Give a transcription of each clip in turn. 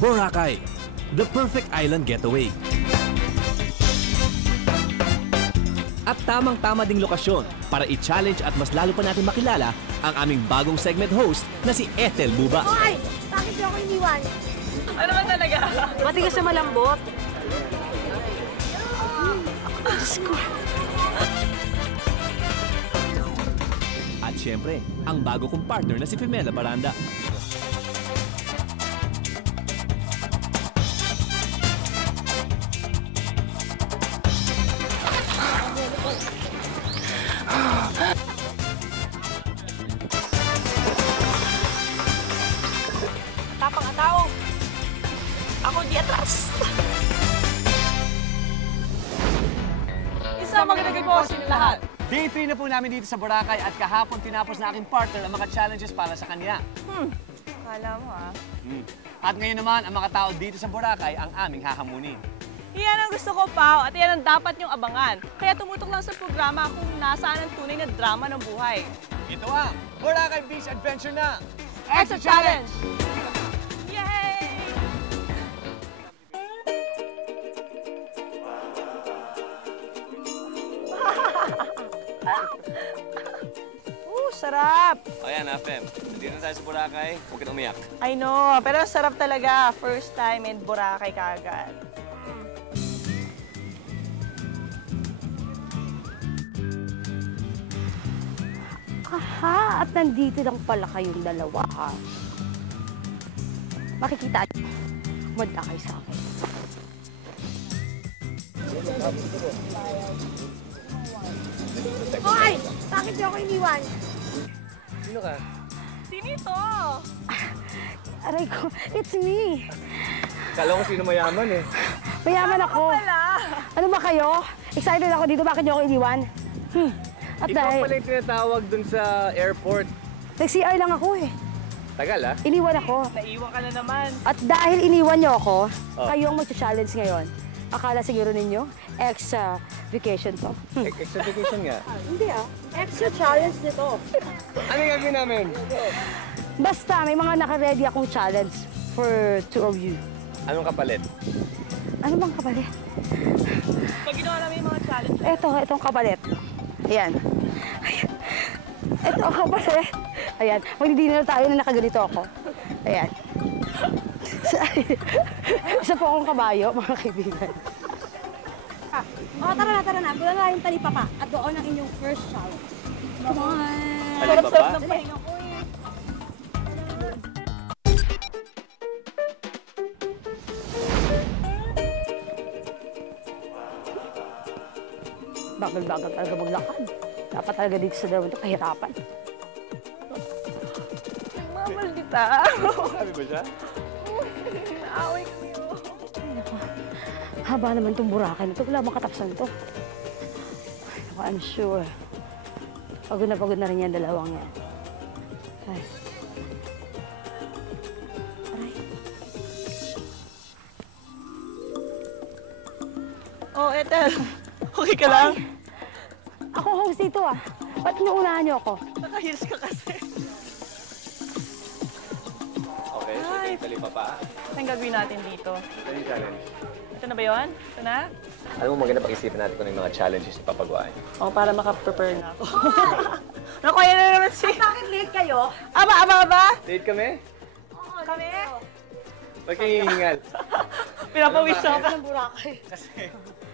Boracay, the perfect island getaway. At tamang-tama ding lokasyon para i-challenge at mas lalo pa natin makilala ang aming bagong segment host na si Ethel Buba. Hoy! Bakit niyo ako iniwan? Ano ba talaga? Matigas sa malambot. At syempre, ang bago kong partner na si Femela Baranda. Tapang ang tao. Ako di atras. Isang magandang po sa lahat. Day 3 na po namin dito sa Boracay at kahapon tinapos na aking partner ang mga challenges para sa kanya. Akala mo At ngayon naman, ang mga tao dito sa Boracay ang aming hahamunin. Iyan ang gusto ko, Pao, at iyan ang dapat niyong abangan. Kaya tumutok lang sa programa kung nasaan ang tunay na drama ng buhay. Ito ang Boracay Beach Adventure na Extra Challenge! Yay! Sarap! O yan, Fem. Nandito na tayo sa Boracay. Huwag ka umiyak. I know, pero sarap talaga. First time in Boracay kaagad. Aha, at nandito lang pala kayong dalawa, ha? Makikita niyo. Manda kayo sa akin. Hoy! Bakit niyo ako iniwan? Sino ka? Sino ito? Aray ko, it's me. Kala ko sino mayaman eh. Mayaman ako. Wala! Ano ba kayo? Excited ako dito. Bakit niyo ako iniwan? At dahil, yung tinatawag dun sa airport. nag-CR lang ako eh. Tagal ah. Iniwan ako. Naiwan ka na naman. At dahil iniwan niyo ako, kayo ang mag-challenge ngayon. Akala siguro ninyo, extra vacation to. Extra vacation nga. Hindi ah. Extra challenge nito. Ano yung gagawin namin? Basta, may mga naka-ready akong challenge for two of you. Anong kapalit? Ano bang kapalit? Pag ginawa namin yung mga challenge, Itong kapalit. Ayan. Ayan. Ito ang kapalit. Ayan. Magdi-dinner tayo na nakaganito ako. Ayan. Isa po akong kabayo, mga kaibigan. Tara na. Bulan na yung talipapa. At doon ang inyong first challenge. Come on. sarap-sarap ng pahinga ko eh. Bagal-bagal talaga maglakad. Dapat talaga dito sa dalawang ito, kahirapan. Mamal kita. Sabi ba siya? Naaway ko yun. Ay, naku. Haba naman itong Boracay na ito. Wala bang katapsan ito? Ay, naku, I'm sure. Pagod na rin yan, dalawang yan. Ay. Aray. Oh, Ethel. Okay ka lang? Ako host dito ah. Ba't inuunahan niyo ako? Naka-heels ka kasi. Okay, sige, talipapa. Anong gagawin natin dito? Ano yung challenge? Ito na ba yun? Ito na? Alam mo, maganda pag-isipan natin kung ano yung mga challenges na papagawain. Oh, para maka-prepare na ako. Naku, yan na naman si... Bakit late kayo? Aba! Date kami? Kami? Ba't kayo hihingal? Pinapawis ako. Ng Boracay.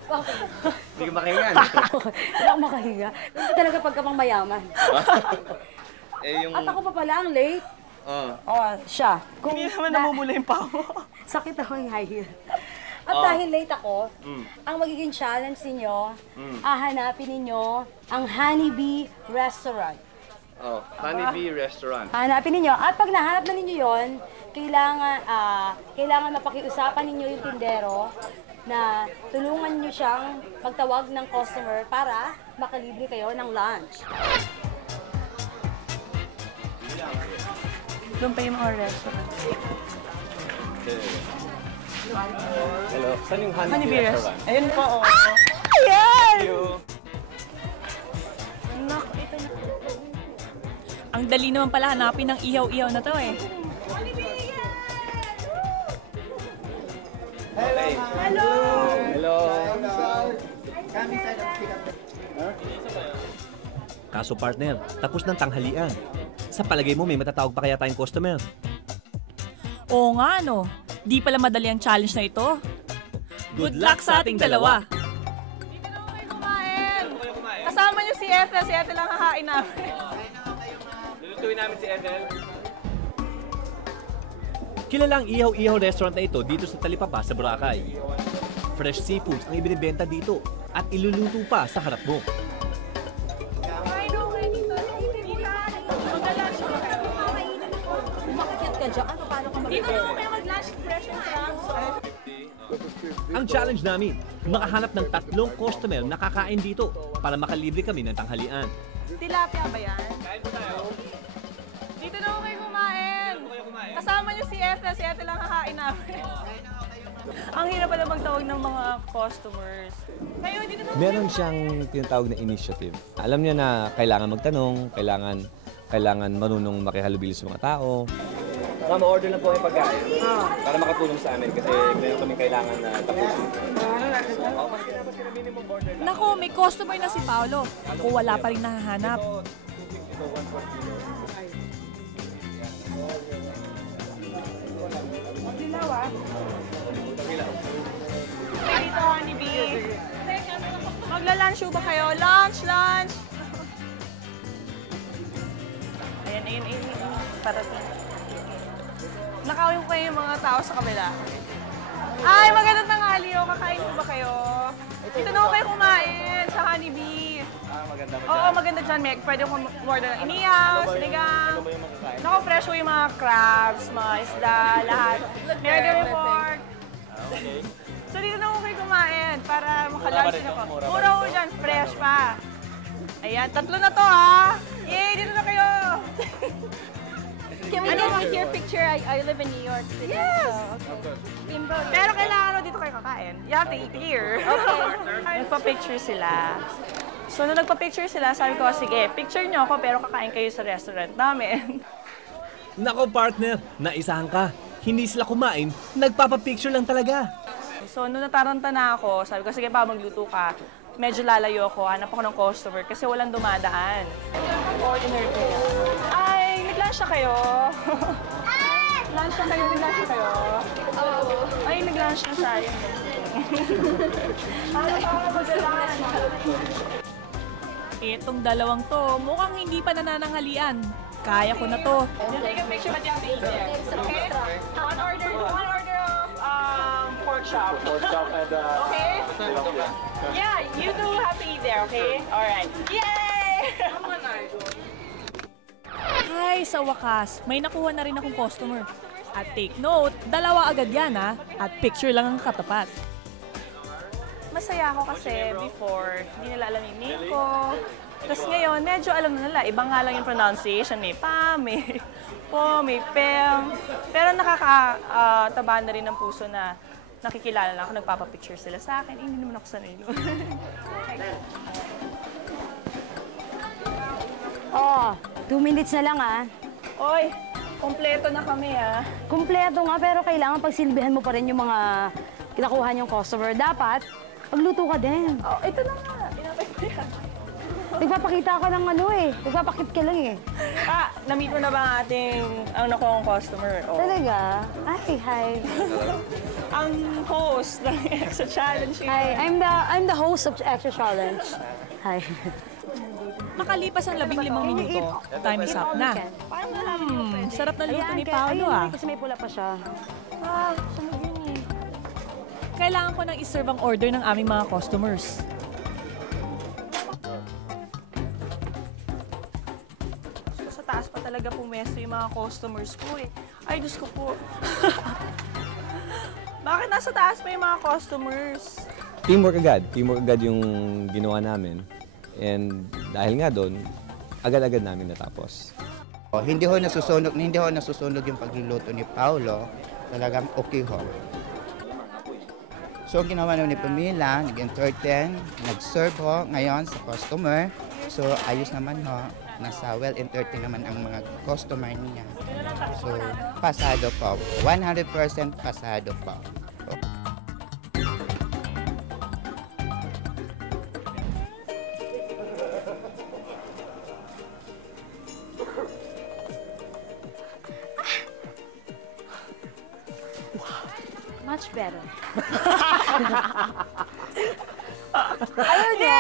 Hindi ka makahingal. Wala akong makahinga. Hindi talaga pagkamang mayaman. Eh, yung... At ako pa pala ang late. Oh, siya. Kung Hindi naman namumula yung pao mo. sakit ako yung high heel. At dahil late ako, ang magiging challenge ninyo, hahanapin ninyo ang Honeybee Restaurant. Oh, Honeybee Restaurant. Hanapin ninyo. At pag nahanap na ninyo yon, kailangan mapakiusapan ninyo yung tindero na tulungan nyo siyang magtawag ng customer para makalibre kayo ng lunch. Doon pa yung mga restaurants. Hello. Saan yung Honeybee Honeybee Restaurant? Ayun po, oo. Ayan! Thank you. Naku, ito na. Ang dali naman pala hanapin ng ihaw-ihaw na to eh. Kaso partner, tapos ng tanghalian. Sa palagay mo, may matatawag pa kaya tayong customer? Oo nga, no. Di pala madali ang challenge na ito. Good luck sa ating dalawa. Dito na kayo kumain. Kasama niyo si Ethel. Si Ethel ang hahain namin. Lulutuin namin si Ethel. Kilalang ihaw-ihaw restaurant na ito dito sa Talipapa sa Boracay. Fresh seafoods ang ibinibenta dito at iluluto pa sa harap mo. Dito na kayo mag-lunch fresh and crabs. Ang challenge namin, makahanap ng 3 customer na kakain dito para makalibre kami ng tanghalian. Tilapia ba yan? Kain po tayo. Dito na kayo kumain. Kasama niyo si Ethel. Si Ethel ang hahain namin. Ang hirap pala magtawag ng mga customers. Kayo, dito na Meron siyang tinatawag na initiative. Alam niya na kailangan magtanong, kailangan marunong makihalubilo sa mga tao. Ma'am, order lang po yung pagkain. Para makatulong sa amin kasi meron kami kailangan na tapusin. Naku, may customer na si Paolo. Ako wala pa rin nahahanap. Dito, honeybee. Magla-lunch ba kayo? Lunch! Ayan. Parating. Nakawin ko kayo yung mga tao sa kabila. Ay, magandang tanghali. Kakain po ba kayo? Dito na kayo kumain sa honeybee. Maganda po Oo, maganda dyan. Pwede ko order ng inihaw, sinigang. Naku, fresh po yung mga crabs, mga isda, lahat. Meron din yung pork. So dito na kayo kumain para makalunch na po. Mura po dyan, fresh pa. Ayan, 3 na to ha. Yay, dito na kayo. Can we get your picture? I live in New York City. Yes! So, okay. Pero kailangan dito kayo kakain. You have to eat here. Okay. Nagpa-picture sila. So, nung nagpa-picture sila, sabi ko, sige, picture nyo ako pero kakain kayo sa restaurant namin. Nako partner, naisahan ka. Hindi sila kumain, nagpapapicture lang talaga. So, nung nataranta na ako, sabi ko, sige pa, magluto ka. Medyo lalayo ako, hanap ako ng customer kasi walang dumadaan. Ordinary po yan. Ay, nag-lunch na kayo. Lunch na kayo. Ay, nag-lunch na sayang. Ano pa ako mag-lunch? Itong dalawang to, mukhang hindi pa nanananghalian. Kaya ko na to. Take a picture but you have to eat there. Okay? One order of pork chop. and Okay? Yeah, you do have to eat there, okay? Alright. Yay! Ay, sa wakas, may nakuha na rin akong customer. At take note, 2 agad yan ha, at picture lang ang katapat. Masaya ako kasi before, hindi nila alam yung name ko. Tapos ngayon, medyo alam na nila, iba nga lang yung pronunciation, may pa, may po, may pem. Pero nakakataba na rin ng puso na nakikilala na ako, nagpapapicture sila sa akin. Hindi naman ako sanay doon. Oh, 2 minutes na lang ah. Oy, kompleto na kami ah. Kumpleto nga, pero kailangan pagsilbihan mo pa rin yung mga kinakuha niyong customer. Dapat, pagluto ka din. Oh, ito na nga. Inapay ko yan. Nagpapakita ka ng ano eh. Nagpapakit ka lang eh. Na-meet mo na ba ang nakuha kong customer? Oh. Talaga? Ay, hi. Ang host ng Extra Challenge. Hi, I'm the host of Extra Challenge. Hi. Makalipas ang 15 minuto, time is up na. Sarap na luto ni Paolo ah. Kasi may pula pa siya. Sunod yun eh. Kailangan ko nang iserve ang order ng aming mga customers. Sa taas pa talaga pumesto yung mga customers ko eh. Ay, Diyos ko po. Bakit nasa taas pa yung mga customers? Teamwork agad yung ginawa namin. And dahil nga doon, agad-agad namin natapos. Hindi ho nasusunog yung pagluluto ni Paolo. Talagang okay ho. So, ang ginawa naman ni Pamela, nag-entertain, nag-serve ho ngayon sa customer. So, ayos naman ho. Nasa well-entertain naman ang mga customer niya. So, pasado po. 100% pasado po. much better. Ayaw nyo?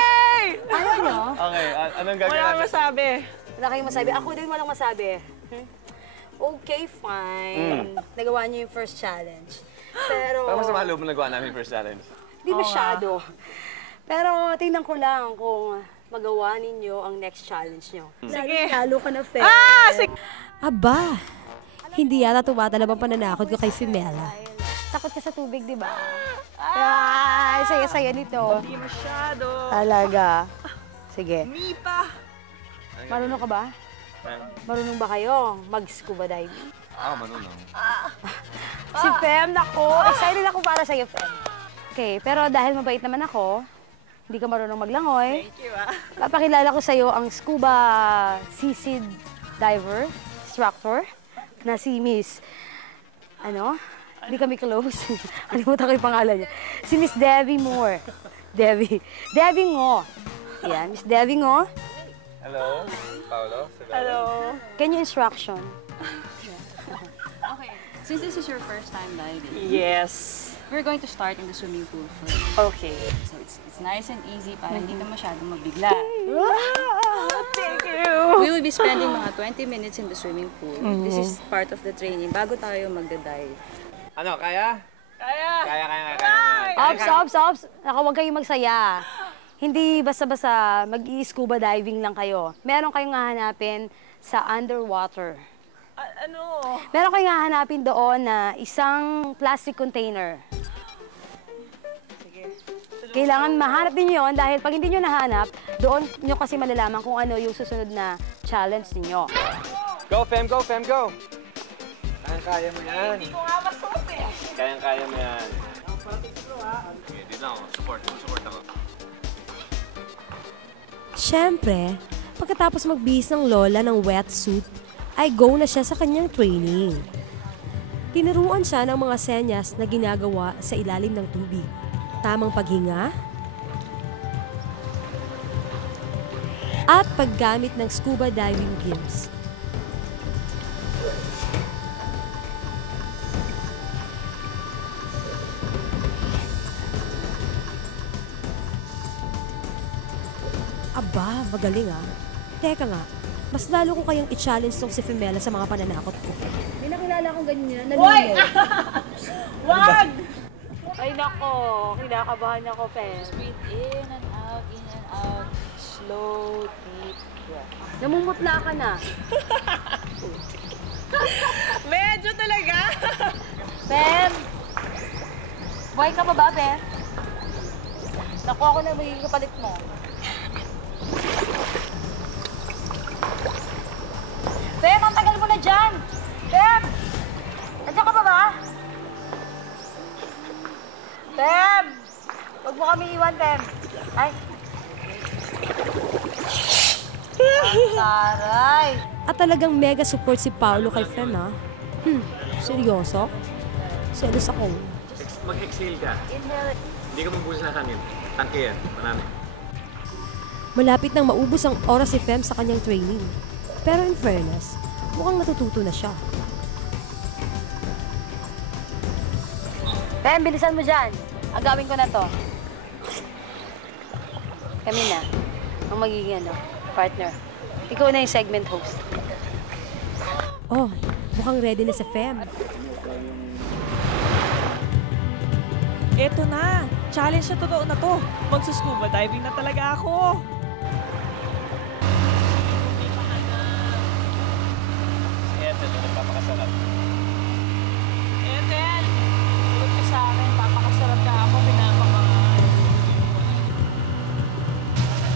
Ayaw nyo? Okay, anong gagawin Wala natin? masabi. Wala kayong masabi. Ako din walang masabi. Okay, fine. Nagawa niyo yung first challenge. Pero... Parang masama loob mo nagawa namin first challenge. Di masyado. Pero tingnan ko lang kung magawa ninyo ang next challenge nyo. Sige. Lalo ka na, Fe. Sige. Aba, hindi yata tumatalab ang pananakot ko kay Femela. Takot ka sa tubig, di ba? Ay, saya-saya nito. Hindi masyado. Talaga. Sige. Mipa. Marunong ka ba? Marunong ba kayo mag-scuba diving? Manunong. Si Fem, nako. Excited ako para sa'yo, Fem. Okay, pero dahil mabait naman ako, hindi ka marunong maglangoy. Thank you, Papakilala ko sa'yo ang scuba sisig diver, instructor, na si Miss, hindi kami close. Kalimutan ko yung pangalan niya. Si Miss Debbie Moore. Debbie Ngo. Yan, Miss Debbie Ngo. Hello, Paolo. Hello. Can you instruction? Okay, since this is your first time diving, Yes. we're going to start in the swimming pool first. Okay. So it's nice and easy para hindi na masyadong mabigla. Thank you. We will be spending mga 20 minutes in the swimming pool. This is part of the training bago tayo magda-dive. Ano, kaya? Kaya. Kaya. Ops. Naka, huwag kayong magsaya. Hindi basta-basta mag-i-scuba diving lang kayo. Meron kayong hahanapin sa underwater. Ano? Meron kayong hahanapin doon na isang plastic container. Sige. Kailangan mahanap din yun dahil pag hindi nyo nahanap, doon nyo kasi malalaman kung ano yung susunod na challenge ninyo. Go, Fem, go, Fem, go! Kaya mo yan. Hindi ko nga masuot eh. Kaya mo yan. Okay, dito ako. Support ako. Siyempre, pagkatapos magbihis ng lola ng wetsuit, ay go na siya sa kanyang training. Tinuruan siya ng mga senyas na ginagawa sa ilalim ng tubig. Tamang paghinga, at paggamit ng scuba diving gills. Aba, magaling ah. Teka nga, mas lalo ko kayang i-challenge tong si Femela sa mga pananakot ko. May nakilala akong ganyan, Hoy! Wag! Ay nako, kinakabahan ako, Fem. Breathe in and out, slow, deep breath. Namumutla ka na. Medyo talaga. Fem! Buhay ka pa ba, Fem? Naku, ako na magiging kapalit mo. Fem, ang tagal mo na dyan! Fem! Nandiyan ka pa ba? Fem! Huwag mo kami iwan, Fem. Ay. Taray! At talagang mega support si Paolo kay Fem ha. Seryoso? Selos ako. Mag-exhale ka. Hindi ka mabusin ng hangin. Tangke yan. Marami. Malapit nang maubos ang oras si Fem sa kanyang training. Pero in fairness, mukhang natututo na siya. Fem, bilisan mo dyan. Agawin ko na to. Kami na. Ang magiging partner. Ikaw na yung segment host. Oh, mukhang ready na si Fem. Eto na. Challenge na totoo na to. Magsuscuba diving na talaga ako. Ethel, nagpapakasarap. Ethel, tulog ka sa akin. Papakasarap ka ako. Pinapamahal.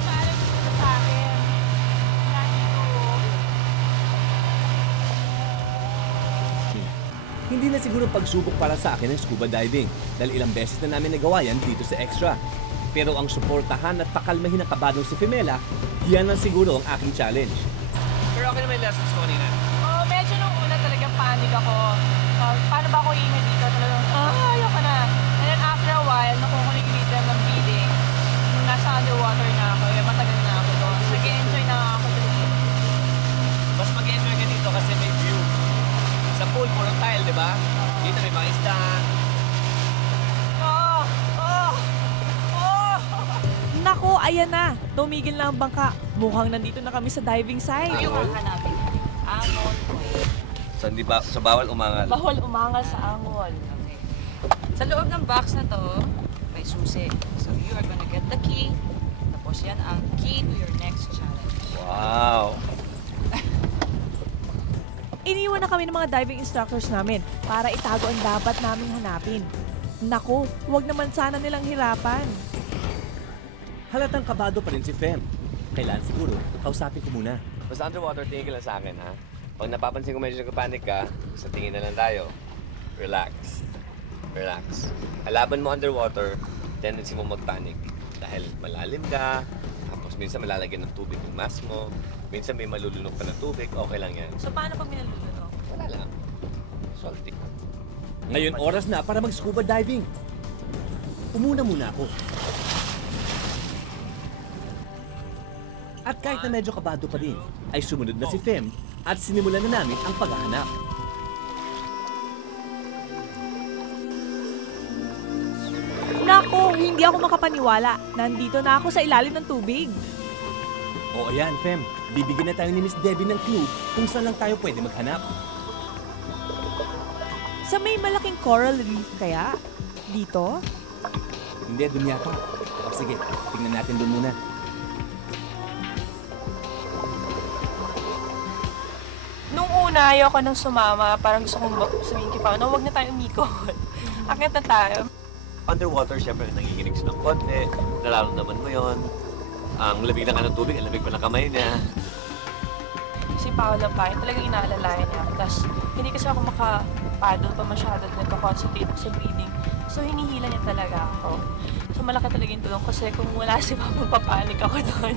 Challenge mo sa akin. Hindi na siguro pagsubok para sa akin ng scuba diving dahil ilang beses na namin nagawa yan dito sa Extra. Pero ang suportahan at pakalmahin ng kabadong si Femela, yan ang siguro ang aking challenge. Pero okay na may lessons ko kanina. Oh, medyo nung una talagang panic ako. Paano ba ako iingat dito? Talagang, ayoko na. And then after a while, nakuha ko yung rhythm ng breathing. Nung nasa underwater na ako, matagal na ako doon. Nag-enjoy na ako doon. Mas mag-enjoy ka dito kasi may view. Sa pool, puro tile, di ba? Dito may mga isda. ayan na, tumigil na ang bangka. Mukhang nandito na kami sa diving site. Yung hanapin. Angon Point. So, hindi ba, sa bawal umangal? Bawal umangal sa Angon. Okay. Sa loob ng box na to, may susi. So you are gonna get the key. Tapos yan ang key to your next challenge. Wow! Iniwan na kami ng mga diving instructors namin para itago ang dapat naming hanapin. Naku, huwag naman sana nilang hirapan. Halatang kabado pa rin si Fem. Kailangan siguro, kausapin ko muna. Basta underwater, tingin ka lang sa akin, ha? Pag napapansin ko medyo nagpapanik ka, sa tingin na lang tayo. Relax. Relax. Kalaban mo underwater, tendency mo magpanik. Dahil malalim ka, tapos minsan malalagyan ng tubig yung mask mo, minsan may malulunok ka ng tubig, okay lang yan. So paano pag minalulunok? Wala lang. Salty. Ngayon oras na para mag-scuba diving. Umuna muna ako. At kahit na medyo kabado pa rin, ay sumunod na si Fem at sinimulan na namin ang paghahanap. Naku, hindi ako makapaniwala. Nandito na ako sa ilalim ng tubig. O ayan, Fem, bibigyan na tayo ni Miss Debbie ng clue kung saan lang tayo pwede maghanap. Sa may malaking coral reef kaya? Dito? Hindi, dun yata. O sige, tingnan natin dun muna. Nung una, ayoko nang sumama. Parang gusto kong sabihin kay Paolo, huwag na tayo umikot. Akit na tayo. Underwater, syempre, nanginginig siya ng konti. Nararamdaman mo yon. Ang labig na ka ng tubig, ang labig pa ng kamay niya. Si Paolo pa, talagang inaalalayan niya. Tapos, hindi kasi ako makapaddle pa masyado. Nagka-concentrate ako sa breathing. So, hinihila niya talaga ako. So, malaki talaga yung tulong kasi kung wala si Papa, papanik ako doon.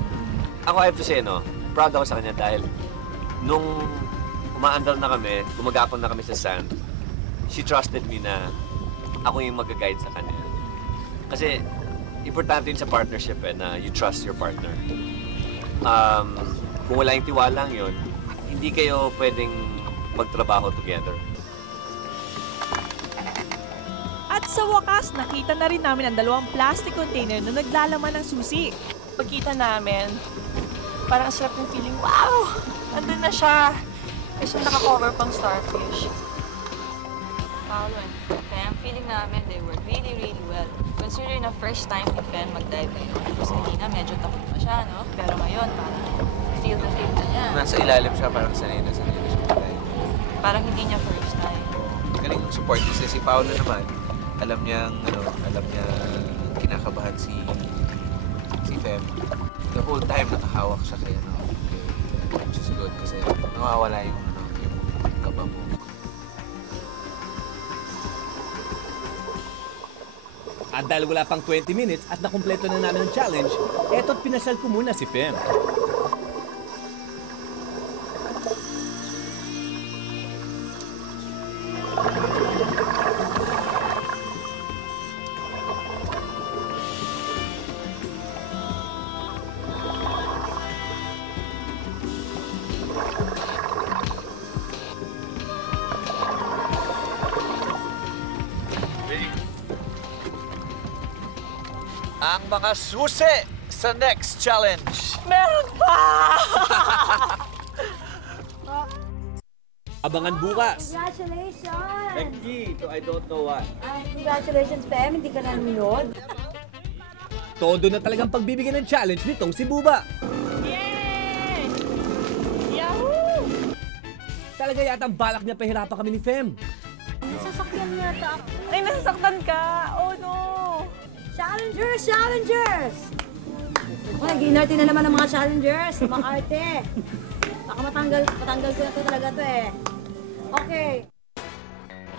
Ako, I have to say, no, proud ako sa kanya dahil nung umaandar na kami, gumagapon na kami sa sand, she trusted me na ako yung mag-guide sa kanya. Kasi, importante yun sa partnership na you trust your partner. Kung wala yung tiwalang yun, hindi kayo pwedeng magtrabaho together. At sa wakas, nakita na rin namin ang dalawang plastic container na naglalaman ng susi. Pagkita namin, parang ang sarap ng feeling, wow! Andun na siya! Kasi naka-cover pang starfish. Paolo and Fem, feeling namin they work really, really well. Considering na first time ni Fem mag-dive ngayon. Kasi kanina medyo takot pa siya, no? Pero ngayon, parang feel na niya. Nasa ilalim siya, parang sanay na siya mag-dive. Parang hindi niya first time. Galing yung support kasi si Paolo naman, alam niya kinakabahan si Fem. The whole time nakahawak siya kaya which is good kasi nawawala yung kaba mo. At dahil wala pang 20 minutes at nakumpleto na namin ang challenge, eto't pinasal ko muna si Fem. Ang mga susi sa next challenge. Meron pa! Abangan bukas! Congratulations! The key to I don't know what. Congratulations, Fem. Hindi ka nanonood. Todo na talagang pagbibigyan ng challenge nitong si Buba. Yay! Yahoo! Talaga yata ang balak niya pahirapan kami ni Fem. Nasasakyan yata ako. Ay, nasasaktan ka! Oh no! Challengers! Challengers! Oh, nag-inarte na naman ng mga challengers. Mga arte. Baka matanggal ko na to talaga to eh. Okay.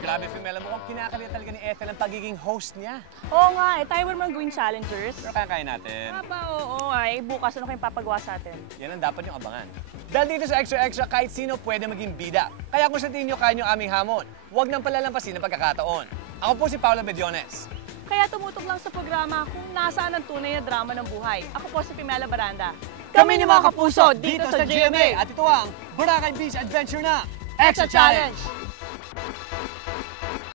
Grabe, Fem. Alam mo kung kinakalit talaga ni Ethel ang pagiging host niya. Oo nga eh, tayo naman gawing challengers. Pero kaya natin. Oo ay, bukas ano kayong papagawa sa atin? Yan ang dapat yung abangan. Dahil dito sa Extra Extra, kahit sino pwede maging bida. Kaya kung sa tingin nyo kaya nyo aming hamon, huwag nang palalampasin ang pagkakataon. Ako po si Paolo Bediones. Kaya tumutok lang sa programa kung nasaan ang tunay na drama ng buhay. Ako po si Pimela Baranda. Kami ni mga kapuso dito sa GMA. At ito ang Boracay Beach Adventure na Extra Challenge!